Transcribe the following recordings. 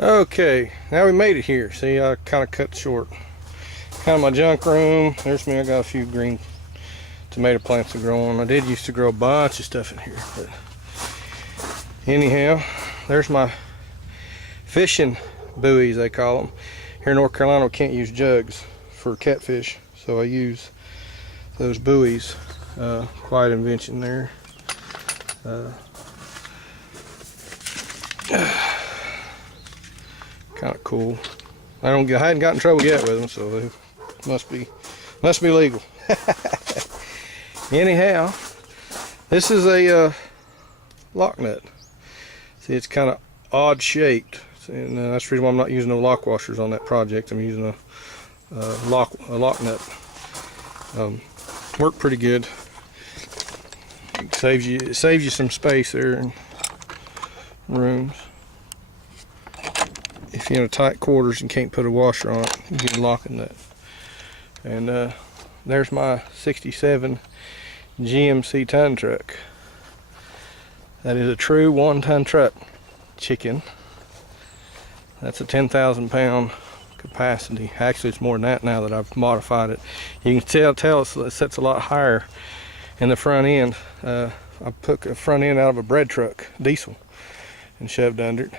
Okay, now we made it here. See, I kind of cut short. Kind of my junk room. There's me. I got a few green tomato plants to grow on. I did used to grow a bunch of stuff in here, but anyhow, there's my fishing buoys, they call them. Here in North Carolina, we can't use jugs for catfish, so I use those buoys. Quite invention there. Kind of cool. I hadn't gotten in trouble yet with them, so they must be legal. Anyhow, this is a lock nut. See, it's kind of odd shaped, and that's the reason why I'm not using no lock washers on that project. I'm using a lock nut. Worked pretty good. It saves you some space there in rooms. If you're in a tight quarters and can't put a washer on it, you can lock a nut. And there's my 67 GMC ton truck. That is a true 1-ton truck, chicken. That's a 10,000 pound capacity. Actually, it's more than that now that I've modified it. You can tell it sets a lot higher in the front end. I put a front end out of a bread truck, diesel, and shoved under it.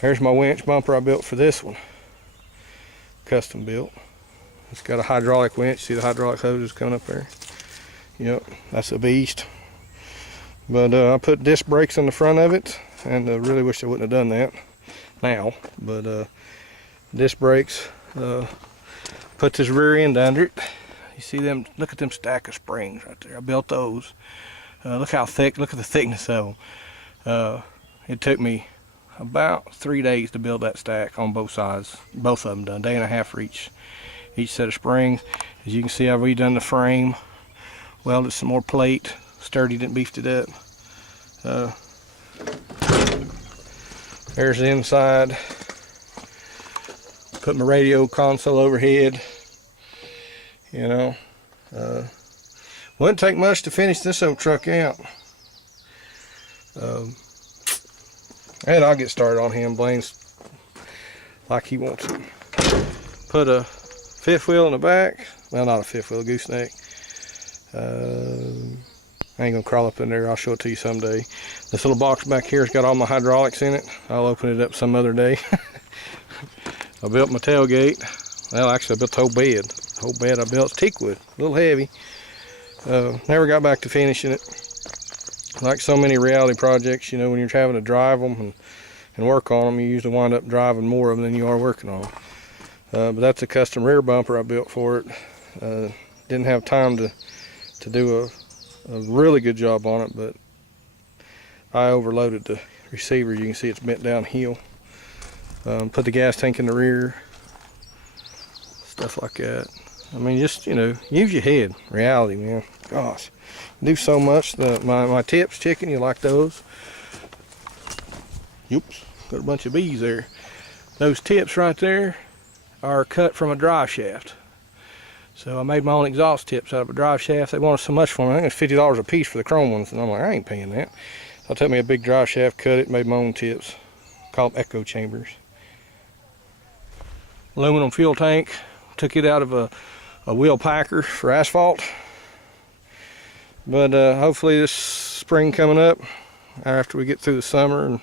There's my winch bumper I built for this one. Custom built. It's got a hydraulic winch. See the hydraulic hoses coming up there? Yep, that's a beast. But I put disc brakes in the front of it, and I really wish I wouldn't have done that now. But disc brakes. Put this rear end under it. You see them? Look at them stack of springs right there. I built those. Look how thick. Look at the thickness of them. It took me about 3 days to build that stack on both sides. Both of them done. Day and a half for each set of springs. As you can see, I've redone the frame. Welded some more plate. Sturdied it and beefed it up. There's the inside. Put my radio console overhead. You know, wouldn't take much to finish this old truck out. And I'll get started on him. Blaine's like he wants it. Put a fifth wheel in the back. Well, not a fifth wheel, a gooseneck. I ain't gonna crawl up in there. I'll show it to you someday. This little box back here has got all my hydraulics in it. I'll open it up some other day. I built my tailgate. Well, actually, I built the whole bed. The whole bed I built. It's teak wood, a little heavy. Never got back to finishing it. Like so many reality projects, you know, when you're having to drive them and work on them, you usually wind up driving more of them than you are working on them. But that's a custom rear bumper I built for it. Didn't have time to do a really good job on it, but I overloaded the receiver. You can see it's bent downhill. Put the gas tank in the rear. Stuff like that. I mean, just, you know, use your head. Reality, man. Gosh. Do so much. My tips, chicken, you like those? Oops, got a bunch of bees there. Those tips right there are cut from a drive shaft. So I made my own exhaust tips out of a drive shaft. They wanted so much for me. I think it's $50 a piece for the chrome ones, and I'm like, I ain't paying that. So I took me a big drive shaft, cut it, made my own tips. Called them echo chambers. Aluminum fuel tank. Took it out of a wheel packer for asphalt. But hopefully this spring coming up, after we get through the summer, and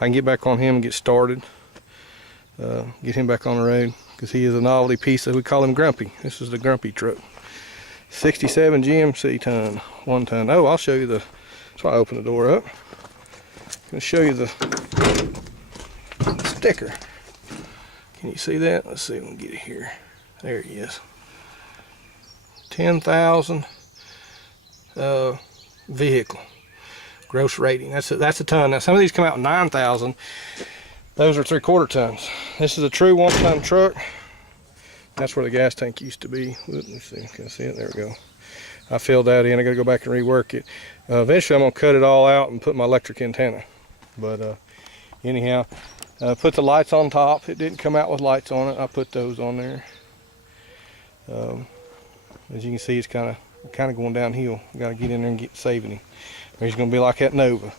I can get back on him and get started. Get him back on the road, because he is a novelty piece. We call him Grumpy. This is the Grumpy truck. 67 GMC ton, 1 ton. Oh, I'll show you the, that's why I opened the door up. I'm going to show you the sticker. Can you see that? Let's see if we can get it here. There he is. 10,000 vehicle gross rating. That's a ton. Now some of these come out 9,000. Those are 3/4 tons. This is a true 1-ton truck. That's where the gas tank used to be. Let's see. Can I see it? There we go. I filled that in. I got to go back and rework it. Eventually, I'm gonna cut it all out and put my electric antenna. But anyhow, put the lights on top. It didn't come out with lights on it. I put those on there. As you can see, it's kind of going downhill. Got to get in there and get saving him. Or he's going to be like that Nova.